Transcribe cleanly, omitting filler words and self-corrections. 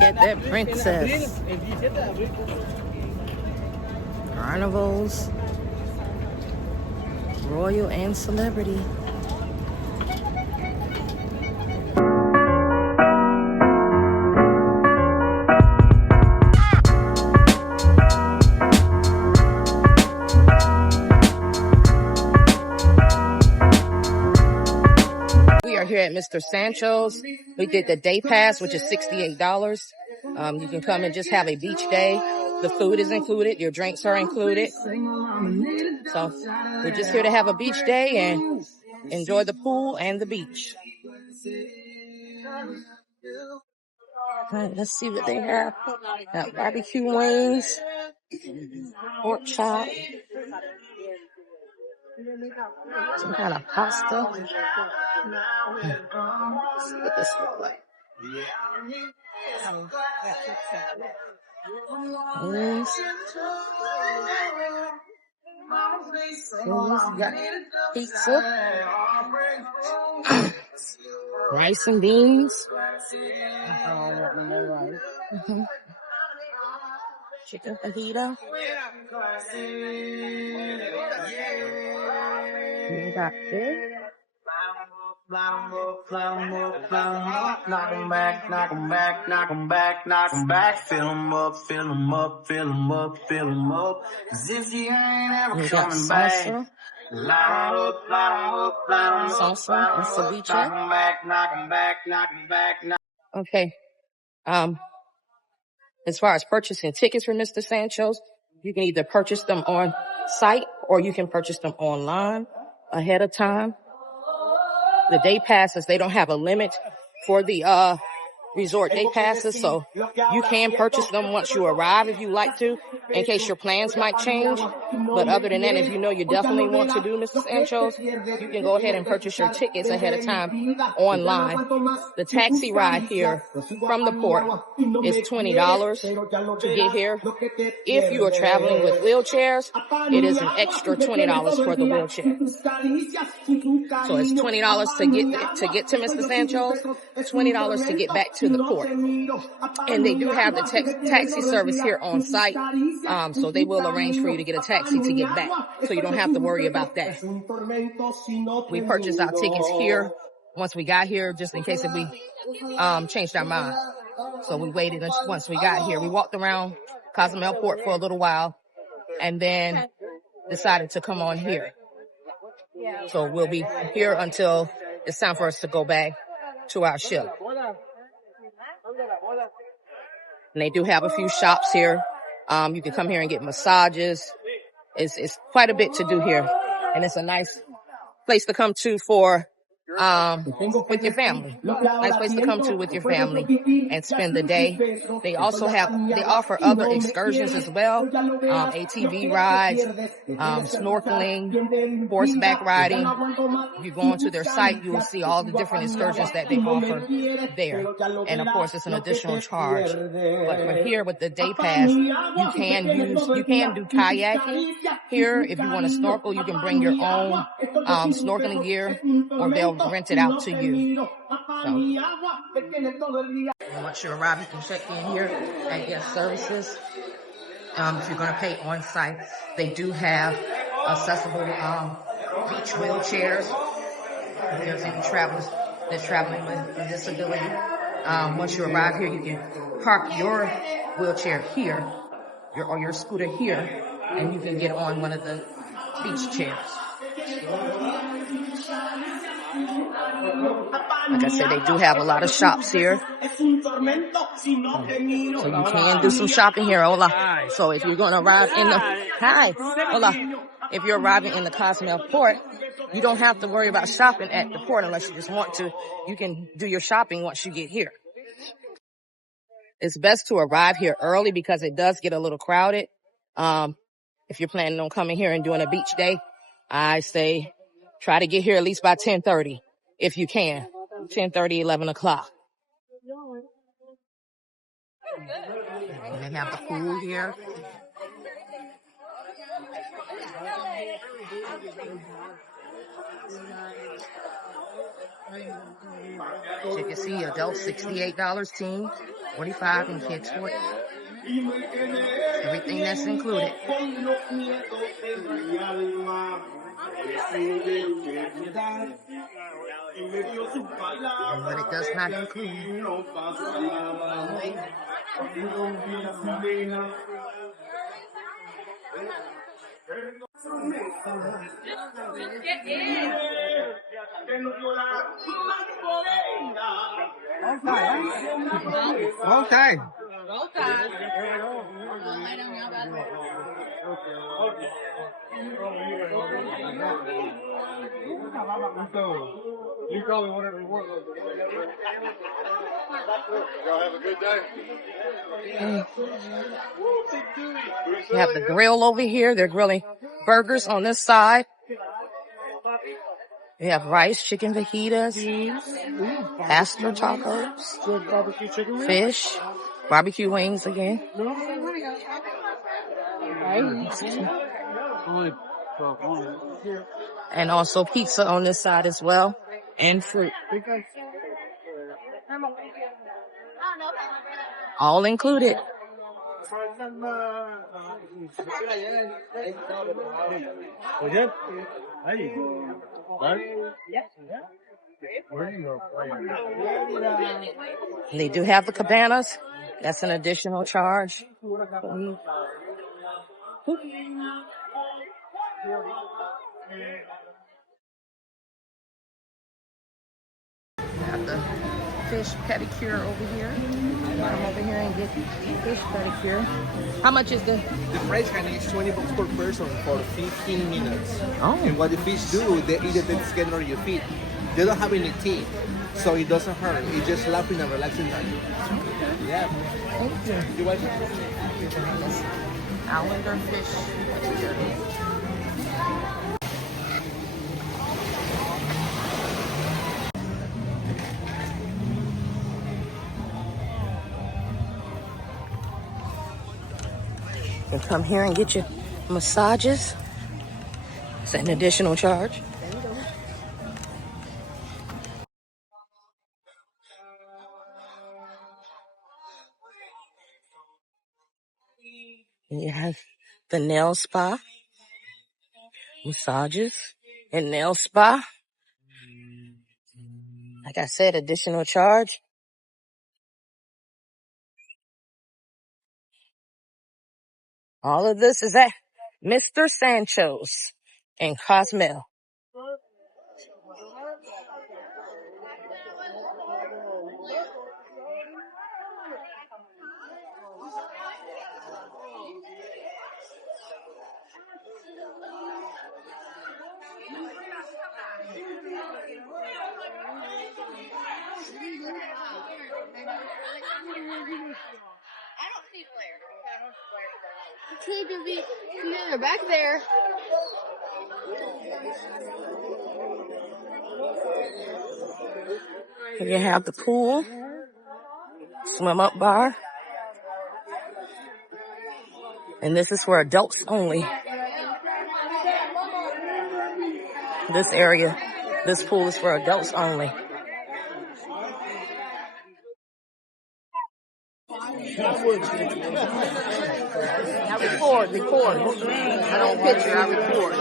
at that princess. Carnivals. Royal and celebrity. We are here at Mr. Sancho's. We did the day pass, which is $68. You can come and just have a beach day. The food is included. Your drinks are included. So we're just here to have a beach day and enjoy the pool and the beach. All right, let's see what they have. Got barbecue wings, pork chop, some kind of pasta. Let's see what this looks like. Wings. Got pizza. Rice and beans. Chicken fajita. We got fish. Knock 'em back, knock 'em back, knock 'em back, knock 'em back. Fill 'em up, fill 'em up, fill 'em up, fill 'em up. 'Cause if you ain't ever coming back, Salsa and ceviche. knock 'em back, knock 'em back, knock 'em back. Okay. As far as purchasing tickets for Mr. Sancho's, you can either purchase them on site or you can purchase them online ahead of time. The day passes, they don't have a limit for the resort day passes, so you can purchase them once you arrive if you like to, in case your plans might change. But other than that, if you know you definitely want to do Mrs. Sancho's, you can go ahead and purchase your tickets ahead of time online. The taxi ride here from the port is $20 to get here. If you are traveling with wheelchairs, it is an extra $20 for the wheelchair. So it's $20 to get to Mr. Sancho's, $20 to get back to the port. And they do have the taxi service here on site, so they will arrange for you to get a taxi to get back, so you don't have to worry about that. We purchased our tickets here once we got here, just in case if we changed our mind. So we waited until once we got here. We walked around Cozumel port for a little while and then decided to come on here. So we'll be here until it's time for us to go back to our ship. And they do have a few shops here. You can come here and get massages. It's quite a bit to do here. And it's a nice place to come to for with your family. Nice place to come to with your family and spend the day. They also offer other excursions as well. ATV rides, snorkeling, horseback riding. If you go onto their site, you will see all the different excursions that they offer there. And of course, it's an additional charge. But for here with the day pass, you can do kayaking here. If you want to snorkel, you can bring your own snorkeling gear, or they'll rent it out to you. So, once you arrive, you can check in here at guest services. If you're going to pay on site, they do have accessible beach wheelchairs. If there's any travelers that's traveling with a disability, once you arrive here, you can park your wheelchair here, or your scooter here, and you can get on one of the beach chairs. Like I said, they do have a lot of shops here. So you can do some shopping here. Hola. So if you're going to arrive in the... Hi. Hola. If you're arriving in the Cozumel port, you don't have to worry about shopping at the port unless you just want to. You can do your shopping once you get here. It's best to arrive here early because it does get a little crowded. If you're planning on coming here and doing a beach day, I say try to get here at least by 10:30 if you can. 10:30, 11 o'clock. And they have the pool here. As you can see, adults $68, teen $45, and kids $40. Everything that's included. And what it does not include. Okay. You call me whatever you want. Y'all have a good day. You have the grill over here. They're grilling burgers on this side. You have rice, chicken fajitas, pasta tacos, fish, barbecue wings again. And also pizza on this side as well. And fruit. All included. They do have the cabanas. That's an additional charge. We have the fish pedicure over here. Come over here and get fish pedicure. How much is the price kind is $20 per person for 15 minutes. Oh. And what the fish do, they eat the skin on your feet. They don't have any teeth, so it doesn't hurt. It's just laughing and relaxing time. Yeah. Thank you. You want Islander fish pedicure. You can come here and get your massages. It's an additional charge. And you have the nail spa, massages, and nail spa. Like I said, additional charge. All of this is at Mr. Sancho's in Cozumel. They're back there. Here you have the pool, swim up bar. And this is for adults only. This area, this pool is for adults only. I record. I don't picture, I record.